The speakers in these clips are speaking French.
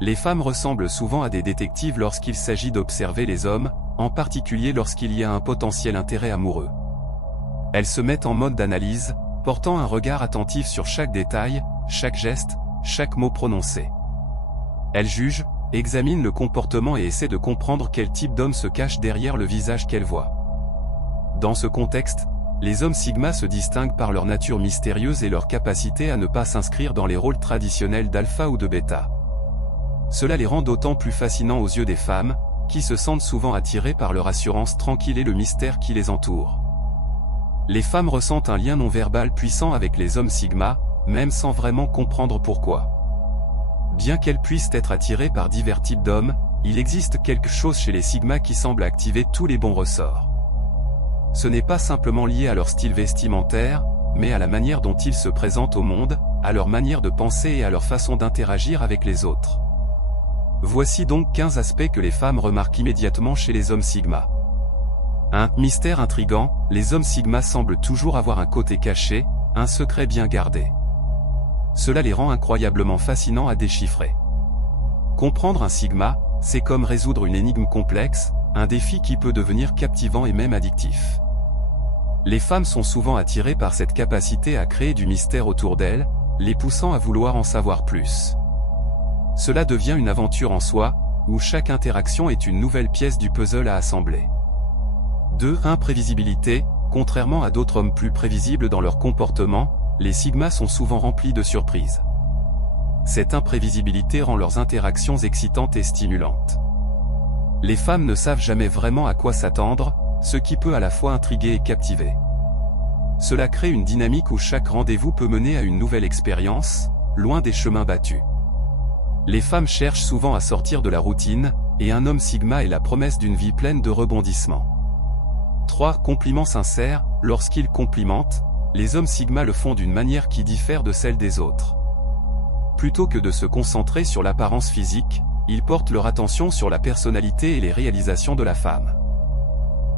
Les femmes ressemblent souvent à des détectives lorsqu'il s'agit d'observer les hommes, en particulier lorsqu'il y a un potentiel intérêt amoureux. Elles se mettent en mode d'analyse, portant un regard attentif sur chaque détail, chaque geste, chaque mot prononcé. Elles jugent, examinent le comportement et essaient de comprendre quel type d'homme se cache derrière le visage qu'elles voient. Dans ce contexte, les hommes Sigma se distinguent par leur nature mystérieuse et leur capacité à ne pas s'inscrire dans les rôles traditionnels d'alpha ou de bêta. Cela les rend d'autant plus fascinants aux yeux des femmes, qui se sentent souvent attirées par leur assurance tranquille et le mystère qui les entoure. Les femmes ressentent un lien non-verbal puissant avec les hommes Sigma, même sans vraiment comprendre pourquoi. Bien qu'elles puissent être attirées par divers types d'hommes, il existe quelque chose chez les Sigma qui semble activer tous les bons ressorts. Ce n'est pas simplement lié à leur style vestimentaire, mais à la manière dont ils se présentent au monde, à leur manière de penser et à leur façon d'interagir avec les autres. Voici donc 15 aspects que les femmes remarquent immédiatement chez les hommes Sigma. 1. Mystère intrigant, les hommes Sigma semblent toujours avoir un côté caché, un secret bien gardé. Cela les rend incroyablement fascinants à déchiffrer. Comprendre un Sigma, c'est comme résoudre une énigme complexe, un défi qui peut devenir captivant et même addictif. Les femmes sont souvent attirées par cette capacité à créer du mystère autour d'elles, les poussant à vouloir en savoir plus. Cela devient une aventure en soi, où chaque interaction est une nouvelle pièce du puzzle à assembler. 2. Imprévisibilité, contrairement à d'autres hommes plus prévisibles dans leur comportement, les Sigma sont souvent remplis de surprises. Cette imprévisibilité rend leurs interactions excitantes et stimulantes. Les femmes ne savent jamais vraiment à quoi s'attendre, ce qui peut à la fois intriguer et captiver. Cela crée une dynamique où chaque rendez-vous peut mener à une nouvelle expérience, loin des chemins battus. Les femmes cherchent souvent à sortir de la routine, et un homme Sigma est la promesse d'une vie pleine de rebondissements. 3. Compliments sincères, lorsqu'ils complimentent, les hommes Sigma le font d'une manière qui diffère de celle des autres. Plutôt que de se concentrer sur l'apparence physique, ils portent leur attention sur la personnalité et les réalisations de la femme.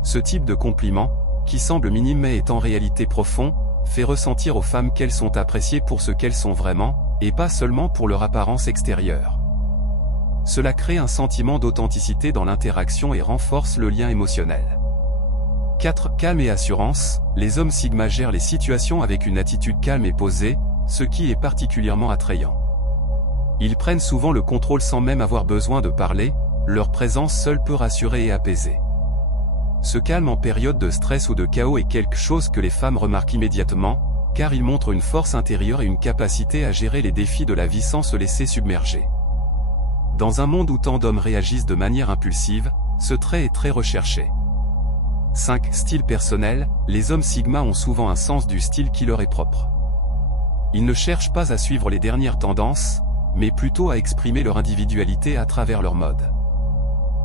Ce type de compliment, qui semble minime mais est en réalité profond, fait ressentir aux femmes qu'elles sont appréciées pour ce qu'elles sont vraiment, et pas seulement pour leur apparence extérieure. Cela crée un sentiment d'authenticité dans l'interaction et renforce le lien émotionnel. 4. Calme et assurance, les hommes Sigma gèrent les situations avec une attitude calme et posée, ce qui est particulièrement attrayant. Ils prennent souvent le contrôle sans même avoir besoin de parler, leur présence seule peut rassurer et apaiser. Ce calme en période de stress ou de chaos est quelque chose que les femmes remarquent immédiatement, car il montre une force intérieure et une capacité à gérer les défis de la vie sans se laisser submerger. Dans un monde où tant d'hommes réagissent de manière impulsive, ce trait est très recherché. 5. Style personnel, les hommes Sigma ont souvent un sens du style qui leur est propre. Ils ne cherchent pas à suivre les dernières tendances, mais plutôt à exprimer leur individualité à travers leur mode.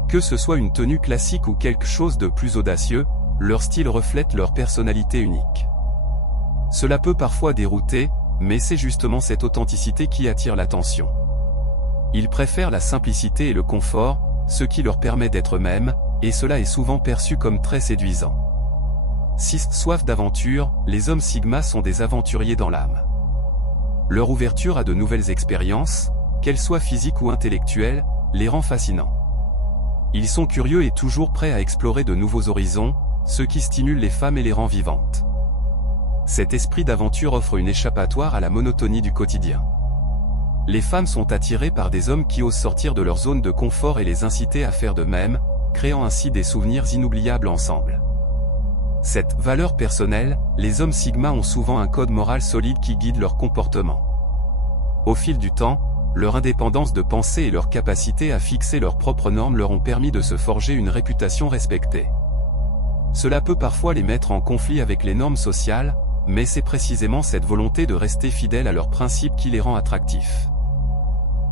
Que ce soit une tenue classique ou quelque chose de plus audacieux, leur style reflète leur personnalité unique. Cela peut parfois dérouter, mais c'est justement cette authenticité qui attire l'attention. Ils préfèrent la simplicité et le confort, ce qui leur permet d'être eux-mêmes, et cela est souvent perçu comme très séduisant. 6. Soif d'aventure, les hommes Sigma sont des aventuriers dans l'âme. Leur ouverture à de nouvelles expériences, qu'elles soient physiques ou intellectuelles, les rend fascinants. Ils sont curieux et toujours prêts à explorer de nouveaux horizons, ce qui stimule les femmes et les rend vivantes. Cet esprit d'aventure offre une échappatoire à la monotonie du quotidien. Les femmes sont attirées par des hommes qui osent sortir de leur zone de confort et les inciter à faire de même, créant ainsi des souvenirs inoubliables ensemble. Cette valeur personnelle, les hommes Sigma ont souvent un code moral solide qui guide leur comportement. Au fil du temps, leur indépendance de pensée et leur capacité à fixer leurs propres normes leur ont permis de se forger une réputation respectée. Cela peut parfois les mettre en conflit avec les normes sociales, mais c'est précisément cette volonté de rester fidèles à leurs principes qui les rend attractifs.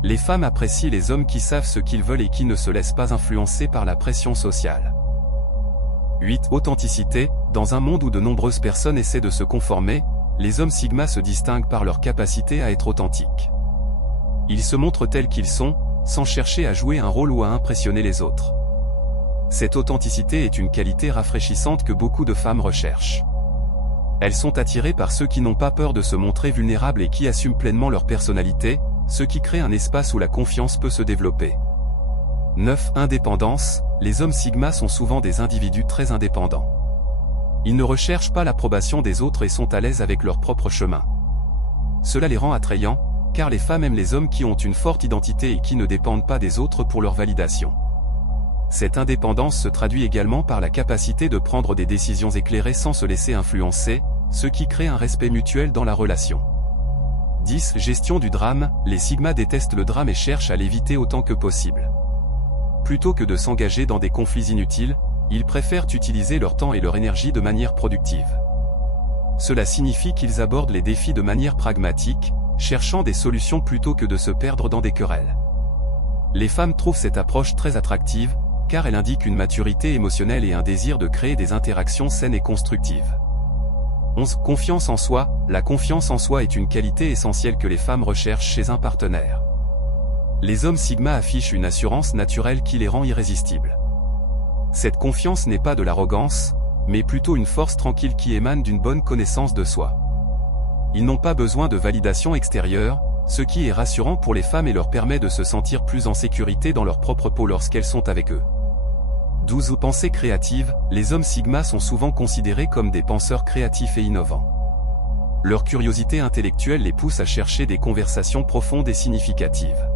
Les femmes apprécient les hommes qui savent ce qu'ils veulent et qui ne se laissent pas influencer par la pression sociale. 8. Authenticité, dans un monde où de nombreuses personnes essaient de se conformer, les hommes Sigma se distinguent par leur capacité à être authentiques. Ils se montrent tels qu'ils sont, sans chercher à jouer un rôle ou à impressionner les autres. Cette authenticité est une qualité rafraîchissante que beaucoup de femmes recherchent. Elles sont attirées par ceux qui n'ont pas peur de se montrer vulnérables et qui assument pleinement leur personnalité, ce qui crée un espace où la confiance peut se développer. 9. Indépendance. Les hommes sigma sont souvent des individus très indépendants. Ils ne recherchent pas l'approbation des autres et sont à l'aise avec leur propre chemin. Cela les rend attrayants, car les femmes aiment les hommes qui ont une forte identité et qui ne dépendent pas des autres pour leur validation. Cette indépendance se traduit également par la capacité de prendre des décisions éclairées sans se laisser influencer, ce qui crée un respect mutuel dans la relation. 10. Gestion du drame. Les sigmas détestent le drame et cherchent à l'éviter autant que possible. Plutôt que de s'engager dans des conflits inutiles, ils préfèrent utiliser leur temps et leur énergie de manière productive. Cela signifie qu'ils abordent les défis de manière pragmatique, cherchant des solutions plutôt que de se perdre dans des querelles. Les femmes trouvent cette approche très attractive, car elle indique une maturité émotionnelle et un désir de créer des interactions saines et constructives. 11. Confiance en soi. La confiance en soi est une qualité essentielle que les femmes recherchent chez un partenaire. Les hommes sigma affichent une assurance naturelle qui les rend irrésistibles. Cette confiance n'est pas de l'arrogance, mais plutôt une force tranquille qui émane d'une bonne connaissance de soi. Ils n'ont pas besoin de validation extérieure, ce qui est rassurant pour les femmes et leur permet de se sentir plus en sécurité dans leur propre peau lorsqu'elles sont avec eux. 12. Pensée créative. Les hommes sigma sont souvent considérés comme des penseurs créatifs et innovants. Leur curiosité intellectuelle les pousse à chercher des conversations profondes et significatives.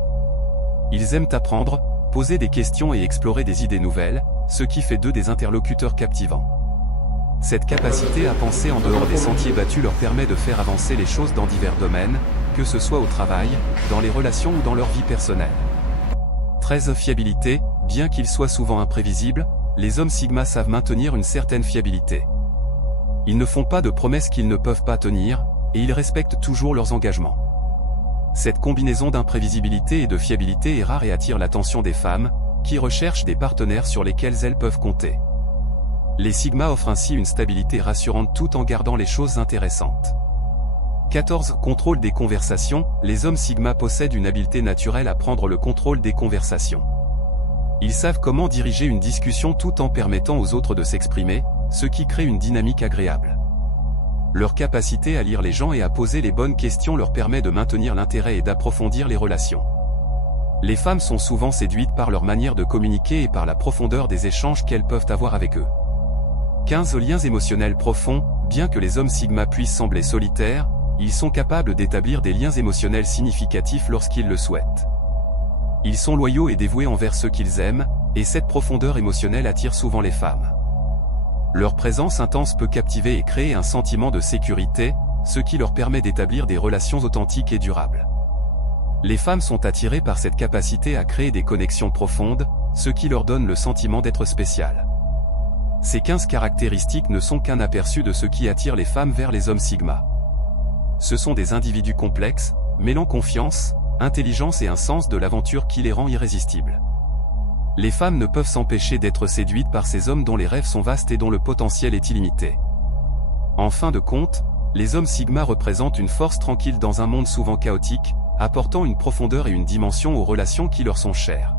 Ils aiment apprendre, poser des questions et explorer des idées nouvelles, ce qui fait d'eux des interlocuteurs captivants. Cette capacité à penser en dehors des sentiers battus leur permet de faire avancer les choses dans divers domaines, que ce soit au travail, dans les relations ou dans leur vie personnelle. 13. Fiabilité. Bien qu'ils soient souvent imprévisibles, les hommes sigma savent maintenir une certaine fiabilité. Ils ne font pas de promesses qu'ils ne peuvent pas tenir, et ils respectent toujours leurs engagements. Cette combinaison d'imprévisibilité et de fiabilité est rare et attire l'attention des femmes, qui recherchent des partenaires sur lesquels elles peuvent compter. Les sigma offrent ainsi une stabilité rassurante tout en gardant les choses intéressantes. 14. Contrôle des conversations. Les hommes sigma possèdent une habileté naturelle à prendre le contrôle des conversations. Ils savent comment diriger une discussion tout en permettant aux autres de s'exprimer, ce qui crée une dynamique agréable. Leur capacité à lire les gens et à poser les bonnes questions leur permet de maintenir l'intérêt et d'approfondir les relations. Les femmes sont souvent séduites par leur manière de communiquer et par la profondeur des échanges qu'elles peuvent avoir avec eux. 15. Liens émotionnels profonds. Bien que les hommes sigma puissent sembler solitaires, ils sont capables d'établir des liens émotionnels significatifs lorsqu'ils le souhaitent. Ils sont loyaux et dévoués envers ceux qu'ils aiment, et cette profondeur émotionnelle attire souvent les femmes. Leur présence intense peut captiver et créer un sentiment de sécurité, ce qui leur permet d'établir des relations authentiques et durables. Les femmes sont attirées par cette capacité à créer des connexions profondes, ce qui leur donne le sentiment d'être spéciales. Ces 15 caractéristiques ne sont qu'un aperçu de ce qui attire les femmes vers les hommes sigma. Ce sont des individus complexes, mêlant confiance, intelligence et un sens de l'aventure qui les rend irrésistibles. Les femmes ne peuvent s'empêcher d'être séduites par ces hommes dont les rêves sont vastes et dont le potentiel est illimité. En fin de compte, les hommes sigma représentent une force tranquille dans un monde souvent chaotique, apportant une profondeur et une dimension aux relations qui leur sont chères.